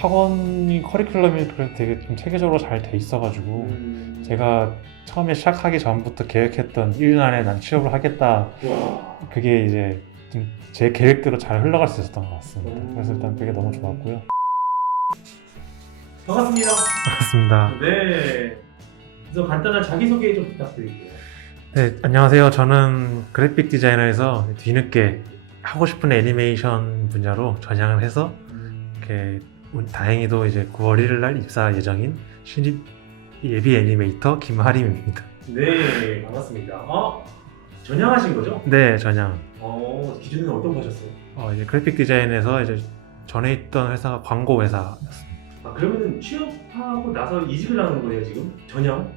학원이 커리큘럼이 그래도 되게 좀 체계적으로 잘 돼 있어가지고 음. 제가 처음에 시작하기 전부터 계획했던 1년 안에 난 취업을 하겠다 와. 그게 이제 좀 제 계획대로 잘 흘러갈 수 있었던 것 같습니다. 음. 그래서 일단 그게 너무 좋았고요. 반갑습니다. 반갑습니다. 네. 그래서 간단한 자기소개 좀 부탁드릴게요. 네, 안녕하세요. 저는 그래픽 디자이너에서 뒤늦게 하고 싶은 애니메이션 분야로 전향을 해서 이렇게 다행히도 이제 9월 1일 날 입사 예정인 신입 예비 애니메이터 김하림입니다. 네, 반갑습니다. 아, 전향하신 거죠? 네, 전향. 어, 기준은 어떤 거 하셨어요? 어, 이제 그래픽 디자인에서 이제 전에 있던 회사가 광고 회사였습니다. 아, 그러면은 취업하고 나서 이직을 하는 거네요, 지금? 전향?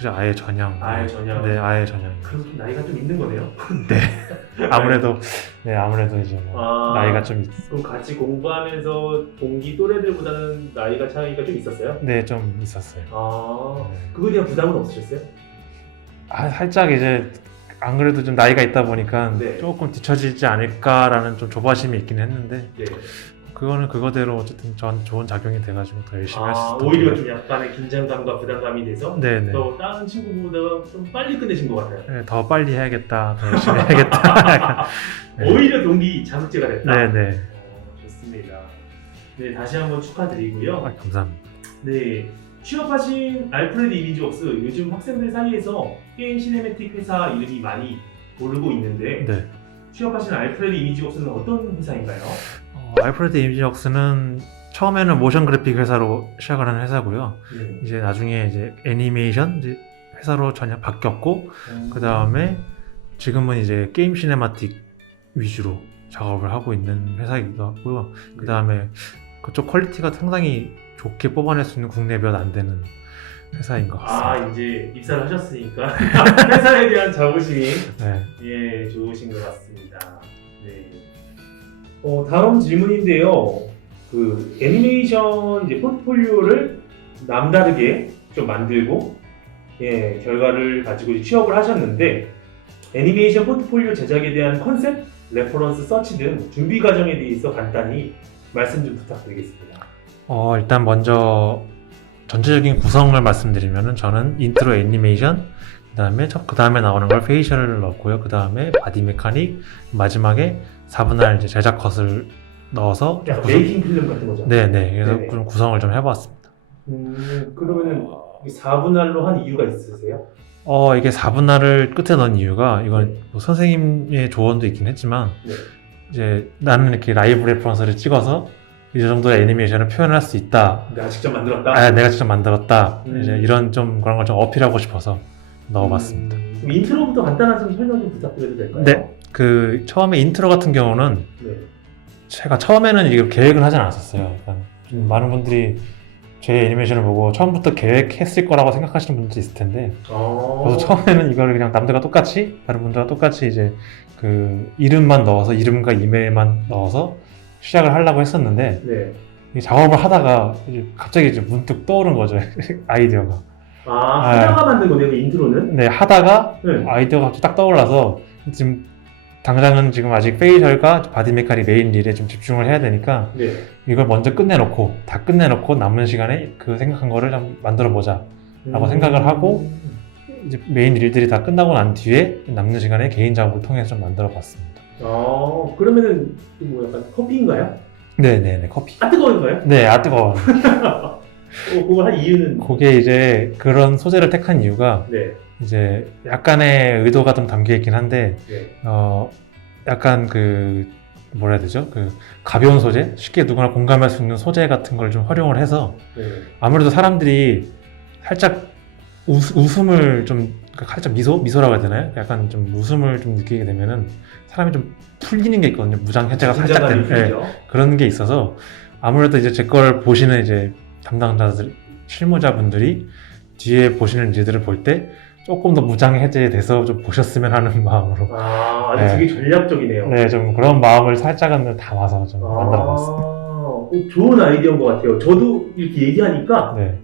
그죠? 아예 전향. 아예 전향. 네, 아예 전향. 그래서 좀 나이가 좀 있는 거네요. 아무래도 네, 아무래도 이제 뭐 아. 나이가 좀 있, 그럼 같이 공부하면서 동기 또래들보다는 나이가 차이가 좀 있었어요? 네, 좀 있었어요. 아, 네. 그거에 대한 부담은 없으셨어요? 아, 살짝 이제 안 그래도 좀 나이가 있다 보니까 네. 조금 뒤처지지 않을까라는 좀 조바심이 있긴 했는데 네. 그거는 그거대로 어쨌든 전 좋은 작용이 돼가지고 더 열심히 할 수 아, 있었던 오히려 것좀 약간의 긴장감과 부담감이 돼서. 네네 또 다른 친구보다 좀 빨리 끝내신 것 같아요. 네, 더 빨리 해야겠다 더 열심히 해야겠다 네. 오히려 동기 자극제가 됐다. 네네 어, 좋습니다. 네, 다시 한번 축하드리고요. 아, 감사합니다 네, 취업하신 알프레드 이미지웍스 요즘 학생들 사이에서 게임 시네매틱 회사 이름이 많이 오르고 있는데 네 취업하신 알프레드 이미지웍스는 어떤 회사인가요? 어, 알프레드 이미지웍스는 처음에는 모션 그래픽 회사로 시작을 하는 회사고요 네. 이제 나중에 이제 애니메이션 이제 회사로 전혀 바뀌었고 그 다음에 지금은 이제 게임 시네마틱 위주로 작업을 하고 있는 회사이기도 하고요. 그 다음에 그쪽 퀄리티가 상당히 좋게 뽑아낼 수 있는 국내 몇안 되는 회사인 것 같습니다. 아 이제 입사를 하셨으니까 회사에 대한 자부심이 네. 예 좋으신 것 같습니다. 네. 어 다음 질문인데요. 그 애니메이션 이제 포트폴리오를 남다르게 좀 만들고 예 결과를 가지고 취업을 하셨는데 애니메이션 포트폴리오 제작에 대한 컨셉, 레퍼런스 서치 등 준비 과정에 대해서 간단히 말씀 좀 부탁드리겠습니다. 어, 일단 먼저 전체적인 구성을 말씀드리면은 저는 인트로 애니메이션, 그 다음에 그 다음에 나오는 걸 페이셜을 넣고요. 그 다음에 바디 메카닉, 마지막에 4분할 이제 제작 컷을 넣어서 약간 구성- 메이킹 필름 같은 거죠. 네네. 그래서 네네. 그런 구성을 좀 해봤습니다. 음, 그러면은 4분할로 한 이유가 있으세요? 어, 이게 4분할을 끝에 넣은 이유가 이건 뭐 선생님의 조언도 있긴 했지만 네. 이제 나는 이렇게 라이브 레퍼런스를 찍어서 이 정도의 애니메이션을 표현할 수 있다. 내가 직접 만들었다. 아, 내가 직접 만들었다. 음. 이제 이런 좀 그런 걸 좀 어필하고 싶어서 넣어봤습니다. 음, 인트로부터 간단한 좀 설명 좀 부탁드려도 될까요? 네. 그 처음에 인트로 같은 경우는 네. 제가 처음에는 이걸 계획을 하진 않았었어요. 약간 좀 많은 분들이 제 애니메이션을 보고 처음부터 계획했을 거라고 생각하시는 분들도 있을 텐데 어. 저도 처음에는 이거를 그냥 남들과 똑같이 다른 분들과 똑같이 이제 그 이름만 넣어서 이름과 이메일만 넣어서 시작을 하려고 했었는데 네. 이 작업을 하다가 갑자기 이제 문득 떠오른 거죠 아이디어가. 아, 네. 하나가 만든 거네요, 그 인트로는? 네 하다가 네. 아이디어가 갑자기 딱 떠올라서 지금 당장은 지금 아직 페이셜과 바디 메카닉 메인 일에 좀 집중을 해야 되니까 네. 이걸 먼저 끝내놓고 다 끝내놓고 남은 시간에 그 생각한 거를 좀 만들어 보자 라고 생각을 하고 이제 메인 일들이 다 끝나고 난 뒤에 남는 시간에 개인 작업을 통해서 좀 만들어 봤습니다. 어, 그러면은 뭐 약간 커피인가요? 네네네 커피. 아, 뜨거운가요? 네, 아 뜨거워. 어, 그걸 한 이유는? 그게 이제 그런 소재를 택한 이유가 네. 이제 약간의 의도가 좀 담겨 있긴 한데 네. 어 약간 그 뭐라 해야 되죠? 그 가벼운 소재, 쉽게 누구나 공감할 수 있는 소재 같은 걸 좀 활용을 해서 네. 아무래도 사람들이 살짝 웃, 웃음을 좀 살짝 미소 미소라고 해야 되나요? 약간 좀 웃음을 좀 느끼게 되면은 사람이 좀 풀리는 게 있거든요. 무장 해제가 살짝 되는 예, 풀리죠? 그런 게 있어서 아무래도 이제 제 걸 보시는 이제 담당자들 실무자분들이 뒤에 보시는 일들을 볼 때 조금 더 무장 해제돼서 좀 보셨으면 하는 마음으로 아, 아주 네. 되게 전략적이네요. 네 좀 그런 마음을 살짝은 담아서 좀 만들어봤습니다. 어, 좋은 아이디어인 것 같아요. 저도 이렇게 얘기하니까 네.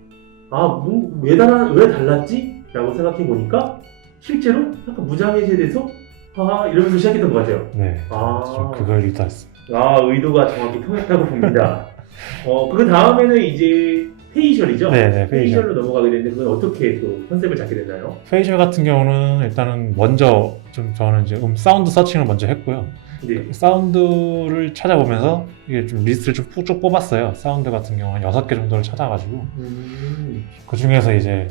아, 뭐, 왜, 달라, 왜 달랐지? 라고 생각해 보니까 실제로 약간 무장해제돼서 아, 이러면서 시작했던 것 같아요. 네. 아. 좀 그걸 의도했습니다. 아, 의도가 정확히 통했다고 봅니다. 어, 그 다음에는 이제 페이셜이죠? 네, 네, 페이셜. 페이셜로 넘어가게 되는데 그건 어떻게 또 컨셉을 잡게 됐나요? 페이셜 같은 경우는 일단은 먼저 좀 저는 이제 음 사운드 서칭을 먼저 했고요. 네. 사운드를 찾아보면서 이게 좀 리스트를 좀 쭉 뽑았어요. 사운드 같은 경우는 여섯 개 정도를 찾아가지고 음, 그 중에서 이제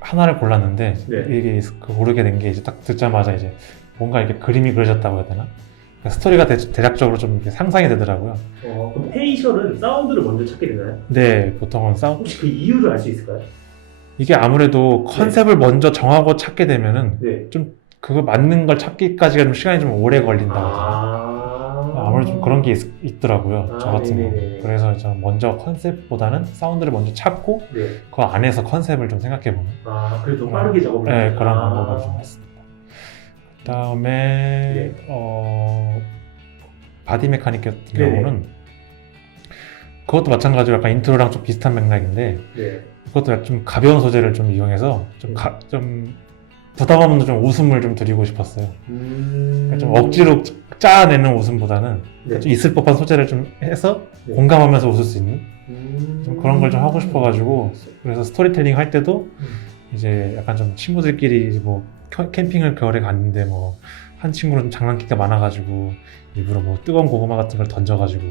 하나를 골랐는데 네. 이게 그 고르게 된 게 이제 딱 듣자마자 이제 뭔가 이렇게 그림이 그려졌다고 해야 되나? 그러니까 스토리가 대, 대략적으로 좀 이렇게 상상이 되더라고요. 어, 그럼 페이셜은 사운드를 먼저 찾게 되나요? 근데 보통은 사운드 혹시 그 이유를 알 수 있을까요? 이게 아무래도 컨셉을 먼저 정하고 찾게 되면은 네. 그거 맞는 걸 찾기까지가 좀 시간이 좀 오래 걸린다고. 아, 아무래도 좀 그런 게 있, 더라고요 아, 저 같은 경우. 네네네. 그래서 저는 먼저 컨셉보다는 사운드를 먼저 찾고 네. 그 안에서 컨셉을 좀 생각해 보는 아, 그래도 더 빠르게 작업을 네. 그런 아. 방법을 좀 했습니다. 그다음에 네. 어 바디 메카닉 같은. 경우는 그것도 마찬가지로 약간 인트로랑 좀 비슷한 맥락인데 네. 그것도 좀 가벼운 소재를 좀 이용해서 좀, 음. 가, 좀 부담 없는 좀 웃음을 좀 드리고 싶었어요. 음... 그러니까 좀 억지로 짜내는 웃음보다는 네. 좀 있을 법한 소재를 좀 해서 네. 공감하면서 웃을 수 있는 음... 좀 그런 걸 좀 하고 싶어가지고 그래서 스토리텔링 할 때도 음. 이제 약간 좀 친구들끼리 뭐 캠- 캠핑을 겨울에 갔는데 뭐 한 친구는 좀 장난기가 많아가지고 일부러 뭐 뜨거운 고구마 같은 걸 던져가지고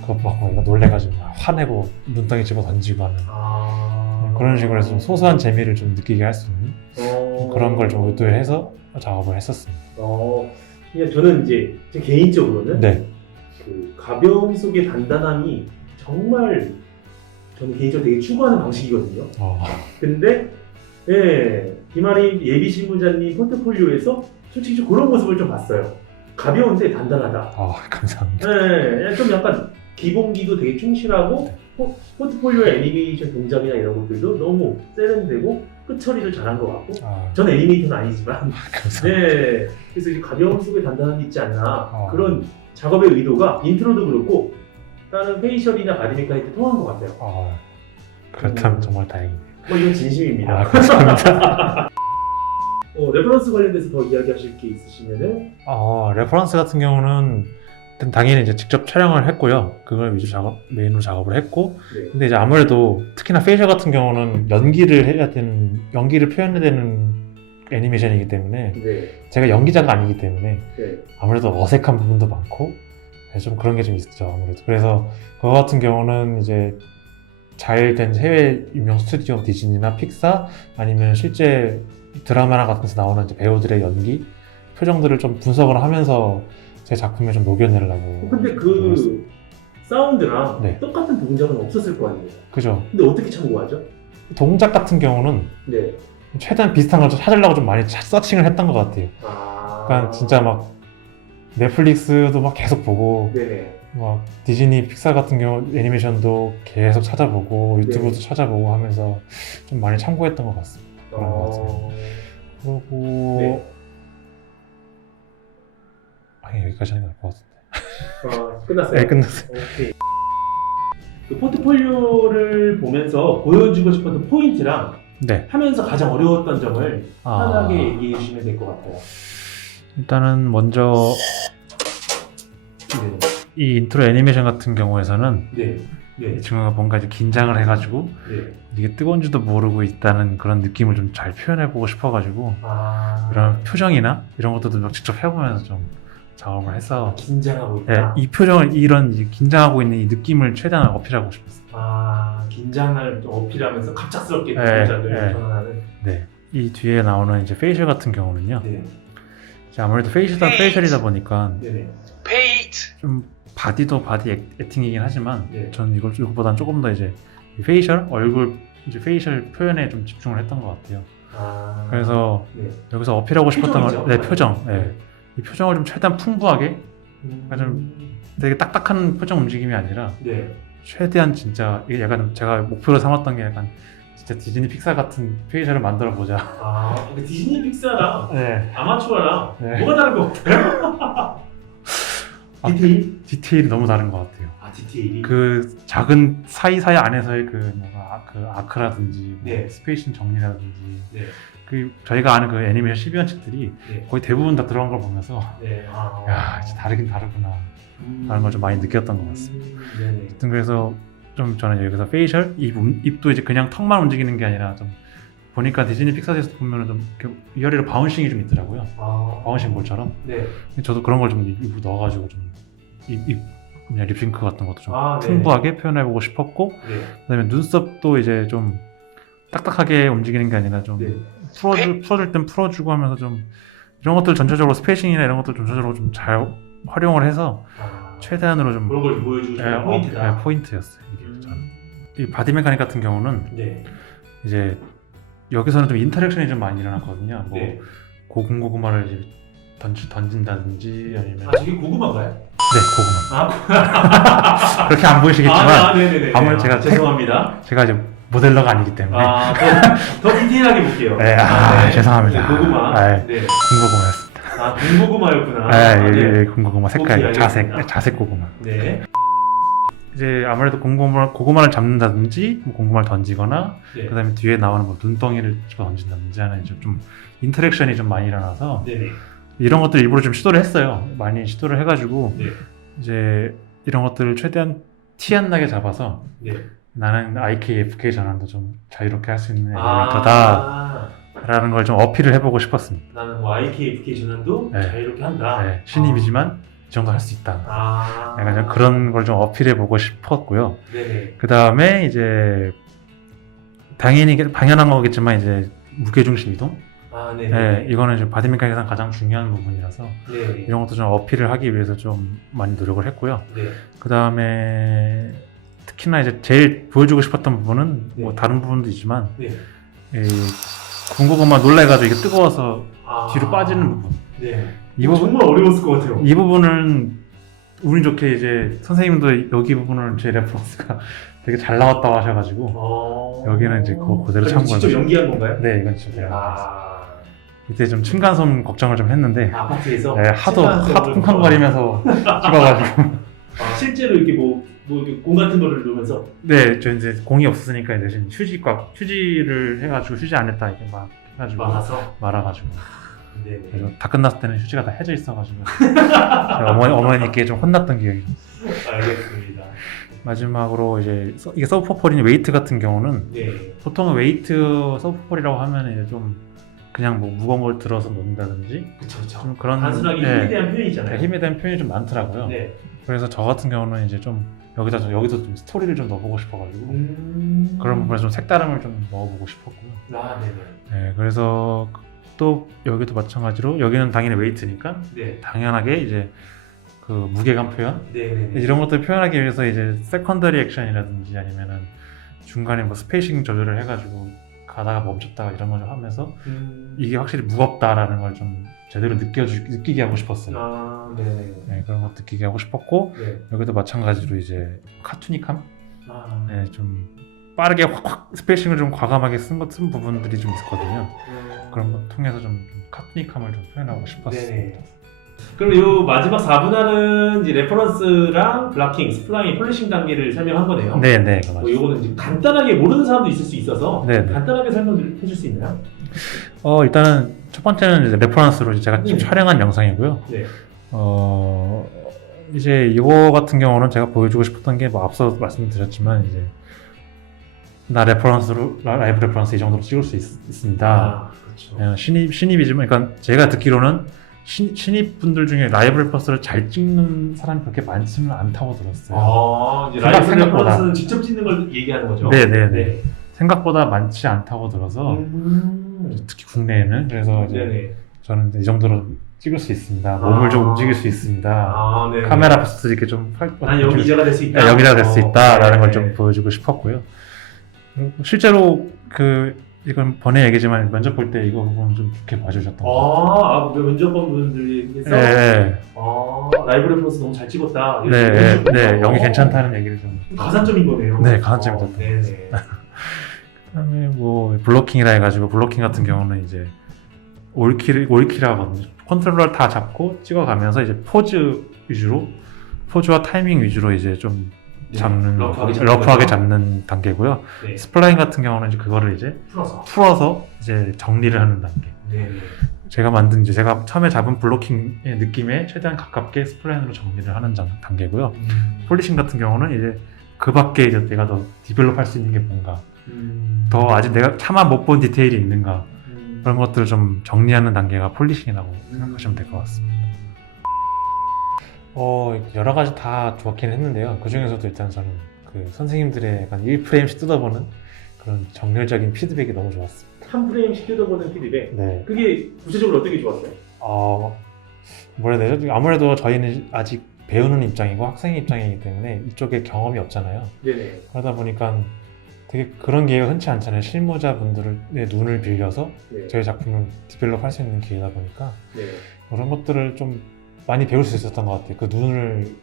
그거 보고 얘가 놀래가지고 막 화내고 눈덩이 집어 던지고 하는. 아... 그런 식으로 해서 좀 소소한 재미를 좀 느끼게 할 수 있는 어... 그런 걸 좀 의도해서 작업을 했었습니다. 어... 그냥 저는 이제 제 개인적으로는 네, 그 가벼움 속의 단단함이 정말 저는 개인적으로 되게 추구하는 방식이거든요. 어, 근데 예, 김아리 예비 신문자님 포트폴리오에서 솔직히 좀 그런 모습을 좀 봤어요. 가벼운데 단단하다. 아, 감사합니다. 예, 좀 약간 기본기도 되게 충실하고 포, 포트폴리오 애니메이션 동작이나 이런 것들도 너무 세련되고 끝 처리를 잘한 것 같고 아, 저는 애니메이터는 아니지만 감사합니다. 네, 그래서 이 가벼움 속에 단단함이 있지 않나 어. 그런 작업의 의도가 인트로도 그렇고 다른 페이셜이나 바디메카니트 통한 것 같아요. 아, 그렇다면 음. 정말 다행이네요. 뭐 이건 진심입니다. 아, 감사합니다. 어, 레퍼런스 관련돼서 더 이야기하실 게 있으시면은 어, 레퍼런스 같은 경우는 일단 당연히 이제 직접 촬영을 했고요. 그걸 위주 작업, 메인으로 작업을 했고, 네. 근데 이제 아무래도 특히나 페이셜 같은 경우는 연기를 해야 되는, 연기를 표현해야 되는 애니메이션이기 때문에 네, 제가 연기자가 아니기 때문에 네, 아무래도 어색한 부분도 많고 네, 좀 그런 게 좀 있죠 아무래도 그래서 그거 같은 경우는 이제 잘 된 해외 유명 스튜디오 디즈니나 픽사 아니면 실제 드라마나 같은 데서 나오는 배우들의 연기 표정들을 좀 분석을 하면서 제 작품에 좀 녹여내려고 어, 근데 노력을 했어요. 그 사운드랑 네. 똑같은 동작은 없었을 거 아니에요. 그죠 근데 어떻게 참고하죠? 동작 같은 경우는 네. 최대한 비슷한 걸좀 찾으려고 좀 많이 차- 서칭을 했던 것 같아요 아. 그러니까 진짜 막 넷플릭스도 막 계속 보고 네네. 막 디즈니 픽사 같은 경우 애니메이션도 계속 찾아보고 유튜브도 네. 찾아보고 하면서 좀 많이 참고했던 것 같습니다. 그런 것 같아요. 어... 그리고 네. 아니 여기까지 하는 게 나을 것 같은데. 아, 끝났어요. 네 끝났어요. 오케이. 그 포트폴리오를 보면서 보여주고 싶었던 포인트랑 네. 하면서 가장 어려웠던 점을 아, 편하게 얘기해 주시면 될 것 같아요. 일단은 먼저 네. 이 인트로 애니메이션 같은 경우에서는 네. 네. 이 친구가 뭔가 이제 긴장을 해가지고 네. 이게 뜨거운지도 모르고 있다는 그런 느낌을 좀 잘 표현해보고 싶어가지고 아. 이런 표정이나 이런 것들도 막 직접 해보면서 좀 작업을 해서 긴장하고 네, 있다. 이 표정을 이런 이 긴장하고 있는 이 느낌을 최대한 어필하고 싶었어요. 아, 긴장을 좀 어필하면서 갑작스럽게 네, 동작을 네. 전환하는. 네. 이 뒤에 나오는 이제 페이셜 같은 경우는요. 네. 이제 아무래도 페이셜다 페이셜이다 보니까 네네. 좀 바디도 바디 액, 액팅이긴 하지만 네. 저는 이걸 이것보다는 조금 더 이제 이 페이셜 얼굴 이제 페이셜 표현에 좀 집중을 했던 것 같아요. 아. 그래서 네. 여기서 어필하고 싶었던. 건, 네 표정. 네. 이 표정을 좀 최대한 풍부하게 음. 좀- 되게 딱딱한 표정 움직임이 아니라 네. 최대한 진짜 이게 약간 제가 목표로 삼았던 게 약간 진짜 디즈니 픽사 같은 페이셜을 만들어 보자. 아, 디즈니 픽사랑 네. 아마추어랑 네. 뭐가 다른 것같 아, 디테일? 디테일이 너무 다른 것 같아요. 아, 디테일이. 그 작은 사이사이 안에서의 그 뭔가 아- 그 아크라든지 뭐 네. 스페이싱 정리라든지 네. 그 저희가 아는 그 애니메이션 12원칙들이 네. 거의 대부분 다 들어간 걸 보면서 네. 아, 야 진짜 다르긴 다르구나 음. 라는 걸 좀 많이 느꼈던 것 같습니다. 음, 네네. 하여튼 그래서 좀 저는 여기서 페이셜 입, 음- 입도 이제 그냥 턱만 움직이는 게 아니라 좀 보니까 디즈니 픽사에서 보면은 좀 위아래로 바운싱이 좀 있더라고요. 아, 바운싱 볼처럼. 네. 저도 그런 걸좀 입으로 넣어가지고 좀 입, 입 그냥 립싱크 같은 것도 좀 아, 네네. 풍부하게 표현해보고 싶었고 네. 그다음에 눈썹도 이제 좀 딱딱하게 움직이는 게 아니라 좀 네. 풀어줄 풀어줄 땐 풀어주고 하면서 좀 이런 것들 전체적으로 스페이싱이나 이런 것들 전체적으로 좀 잘 활용을 해서 아, 최대한으로 좀 그런 걸 예, 싶은 어, 포인트다. 예, 포인트였어요. 이게 음. 이 바디 메카닉 같은 경우는 네. 이제 여기서는 좀 인터랙션이 좀 많이 일어났거든요. 뭐 네. 고군고구마를 이제 던지, 던진다든지 아니면 아, 저게 고구마인가요? 네 고구마 아, 그렇게 안 보이시겠지만 아, 네네네. 아무래도 제가 아, 죄송합니다. 제가 이제 모델러가 아니기 때문에 아, 더, 더 디테일하게 볼게요. 네, 아, 죄송합니다. 네, 고구마. 아, 네. 군고구마였습니다. 아, 군고구마였구나. 아, 예, 네. 예, 군고구마 색깔 오케이, 자색 알겠습니다. 자색 고구마. 네. 이제 아무래도 고구마 고구마를 잡는다든지 뭐 고구마를 던지거나 네. 그다음에 뒤에 나오는 뭐 눈덩이를 집어 던진다든지 하는 이제 좀 인터랙션이 좀 많이 일어나서 네네. 이런 것들 일부러 좀 시도를 했어요. 많이 시도를 해가지고 네. 이제 이런 것들을 최대한 티 안 나게 잡아서 네. 나는 IK, FK 전환도 좀 자유롭게 할 수 있는 아. 엘리멘터다 라는 걸 좀 어필을 해보고 싶었습니다. 나는 뭐 IK, FK 전환도 네. 자유롭게 한다. 네, 신입이지만 이 정도 할 수 있다. 아. 약간 좀 그런 걸 좀 어필해 보고 싶었고요. 네네. 그 다음에 이제 당연히 당연한 거겠지만 이제 무게 중심 이동. 아, 네네. 네, 이거는 이제 바디메카닉에서 가장 중요한 부분이라서 네. 이런 것도 좀 어필을 하기 위해서 좀 많이 노력을 했고요. 네. 그 다음에 특히나 이제 제일 보여주고 싶었던 부분은 뭐 네. 다른 부분도 있지만 네. 이 군고구마 놀래가지고 이게 뜨거워서 아. 뒤로 빠지는 부분. 네. 이 부분 정말 어려웠을 것 같아요. 이 부분은 운이 좋게 이제 선생님도 여기 부분을 제 레퍼런스가 되게 잘 나왔다고 하셔가지고 어... 여기는 이제 그거 그대로 그럼 참고해서- 직접 연기한 건가요? 네 이건 진짜 아, 이때 좀 층간소음 걱정을 좀 했는데 아파트에서? 네, 하도 층간소음을 하도 쿵쾅거리면서 찍어가지고. 아, 실제로 이렇게 뭐, 뭐, 이렇게 공 같은 거를 놓으면서? 네, 저 이제 공이 없으니까 대신 휴지과 휴지를 해가지고 휴지 안 했다 이렇게 막 해가지고 막아서. 말아가지고 네네. 그래서 다 끝났을 때는 휴지가 다 해져 있어가지고 어머니 어머니께 좀 혼났던 기억이 좀 알겠습니다. 마지막으로 이제 서- 이게 서브퍼폴인 웨이트 같은 경우는 네. 보통 웨이트 서브퍼폴이라고 하면 이제 좀 그냥 뭐 무거운 걸 들어서 놓는다든지 그쵸, 그쵸. 좀 그런 단순하게 네, 힘에 대한 표현이잖아요. 네, 힘에 대한 표현이 좀 많더라고요. 네. 그래서 저 같은 경우는 이제 좀 여기다 좀 여기서 좀 스토리를 좀 넣어보고 싶어가지고 음... 그런 부분에서 좀 색다름을 좀 넣어보고 싶었고요. 아, 네네. 네, 그래서 또 여기도 마찬가지로 여기는 당연히 웨이트니까 네. 당연하게 이제 그 무게감 표현 네네. 이런 것들 표현하기 위해서 이제 세컨더리 액션이라든지 아니면은 중간에 뭐 스페이싱 조절을 해가지고 가다가 멈췄다가 이런 걸 좀 하면서 음... 이게 확실히 무겁다라는 걸 좀 제대로 느껴주 느끼게 하고 싶었어요. 아, 네네. 네, 그런 것 느끼게 하고 싶었고 네. 여기도 마찬가지로 이제 카투닉함, 아, 네, 좀 빠르게 확 확 스페이싱을 좀 과감하게 쓴, 것, 쓴 부분들이 좀 있었거든요. 음... 그런 것 통해서 좀, 좀 카투닉함을 좀 표현하고 싶었습니다. 네네. 그럼 요 마지막 4분할은 이제 레퍼런스랑 블락킹, 스플라잉, 폴리싱 단계를 설명한 거네요. 네, 네, 맞아요. 요거는 이제 간단하게 모르는 사람도 있을 수 있어서 네, 네. 간단하게 설명을 해줄 수 있나요? 어, 일단은 첫 번째는 이제 레퍼런스로 이제 제가 지금 네. 촬영한 영상이고요. 네. 어, 이제 이거 같은 경우는 제가 보여주고 싶었던 게 뭐 앞서 말씀드렸지만 이제 나 레퍼런스로 라- 라이브 레퍼런스 이 정도로 찍을 수 있, 습니다 아, 그렇죠. 신입 신입이지만 그러니까 제가 듣기로는 신, 신입 분들 중에 라이브 레퍼런스를 잘 찍는 사람이 그렇게 많지는 않다고 들었어요. 아, 이제 생각- 라이브 생각보다. 레퍼런스는 직접 찍는 걸 얘기하는 거죠? 네, 네, 네. 생각보다 많지 않다고 들어서 음... 특히 국내에는 그래서 이제 네네. 저는 이제 이 정도로 찍을 수 있습니다. 몸을 좀 아. 움직일 수 있습니다. 아, 네. 카메라 부스 이렇게 좀 활, 난 연기자가 될 수 있다. 네, 연기자가 될수 있다라는 어, 걸 네. 좀 보여주고 싶었고요. 실제로 그 이건 번외 얘기지만 면접 볼 때 이거 부분 좀 좋게 봐주셨던 것 아, 아, 그 면접관 분들께서 같아요. 아, 라이브 레퍼런스 너무 잘 찍었다. 네, 네. 네, 연기 괜찮다는 얘기를 좀. 가산점인 거네요. 네, 가산점이 어, 됐다. 네 네. 그다음에 뭐 블로킹이라 해가지고 블로킹 같은 경우는 이제 올킬 올킬하거든요. 컨트롤러 다 잡고 찍어가면서 이제 포즈 위주로 포즈와 타이밍 위주로 이제 좀 잡는 러프하게 잡는 러프하게. 잡는 단계고요. 네. 스플라인 같은 경우는 이제 그거를 이제 풀어서. 풀어서 이제 정리를 하는 단계. 네. 제가 만든 이제 제가 처음에 잡은 블로킹의 느낌에 최대한 가깝게 스플라인으로 정리를 하는 장- 단계고요. 음. 폴리싱 같은 경우는 이제 그 밖에 이제 내가 더 디벨롭할 수 있는 게 뭔가 음. 더 아직 내가 차마 못 본 디테일이 있는가 음. 그런 것들을 좀 정리하는 단계가 폴리싱이라고 생각하시면 될 것 같습니다. 어 여러 가지 다 좋았긴 했는데요. 그 중에서도 일단 저는 그 선생님들의 약간 1프레임씩 뜯어보는 그런 정렬적인 피드백이 너무 좋았습니다. 한 프레임씩 뜯어보는 피드백. 네. 그게 구체적으로 어떻게 좋았어요? 어 뭐라 해야 되죠? 아무래도 저희는 아직 배우는 입장이고 학생 입장이기 때문에 이쪽에 경험이 없잖아요. 네네. 그러다 보니까 되게 그런 기회가 흔치 않잖아요. 실무자분들의 눈을 빌려서 네. 저희 작품을 디벨롭 할 수 있는 기회다 보니까 네. 그런 것들을 좀 많이 배울 수 있었던 것 같아요. 그 눈을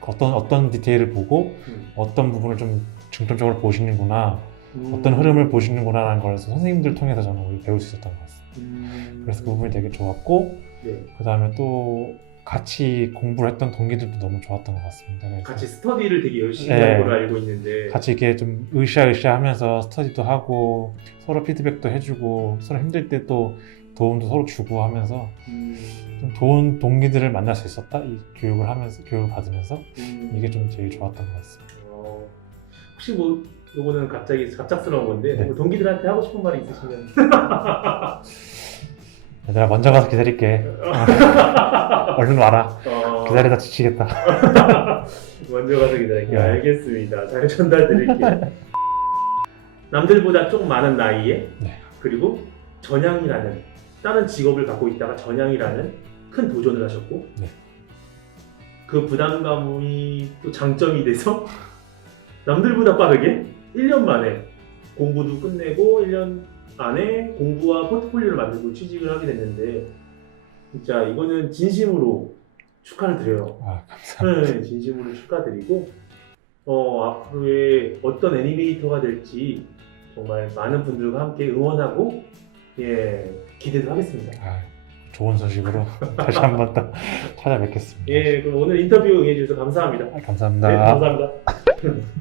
어떤 어떤 디테일을 보고 음. 어떤 부분을 좀 중점적으로 보시는구나, 음. 어떤 흐름을 보시는구나라는 걸 선생님들 통해서 저는 오히려 배울 수 있었던 것 같습니다. 음. 그래서 그 부분이 되게 좋았고 네. 그 다음에 또 같이 공부를 했던 동기들도 너무 좋았던 것 같습니다. 그래서 같이 스터디를 되게 열심히 네. 한 걸로 알고 있는데. 같이 이렇게 좀 으쌰으쌰 하면서 스터디도 하고 서로 피드백도 해주고 서로 힘들 때 또 도움도 서로 주고 하면서 음. 좀 좋은 동기들을 만날 수 있었다 이 교육을 하면서 교육을 받으면서 음. 이게 좀 제일 좋았던 것 같습니다. 어, 혹시 뭐 요거는 갑자기 갑작스러운 건데 네. 뭐 동기들한테 하고 싶은 말이 있으시면 얘들아 먼저 가서 기다릴게. 얼른 와라. 어, 기다리다 지치겠다. 먼저 가서 기다릴게요. 네. 알겠습니다. 잘 전달드릴게요. 남들보다 조금 많은 나이에 네. 그리고 전향이라는 다른 직업을 갖고 있다가 전향이라는 큰 도전을 하셨고 네. 그 부담감이 또 장점이 돼서 남들보다 빠르게 1년 만에 공부도 끝내고 1년 안에 공부와 포트폴리오를 만들고 취직을 하게 됐는데 진짜 이거는 진심으로 축하를 드려요. 아, 감사합니다. 네, 진심으로 축하드리고 어, 앞으로의 어떤 애니메이터가 될지 정말 많은 분들과 함께 응원하고 예 기대도 하겠습니다. 아, 좋은 소식으로 다시 한 번 더 찾아뵙겠습니다. 예, 그럼 오늘 인터뷰 응해주셔서 감사합니다. 아, 감사합니다. 네, 감사합니다.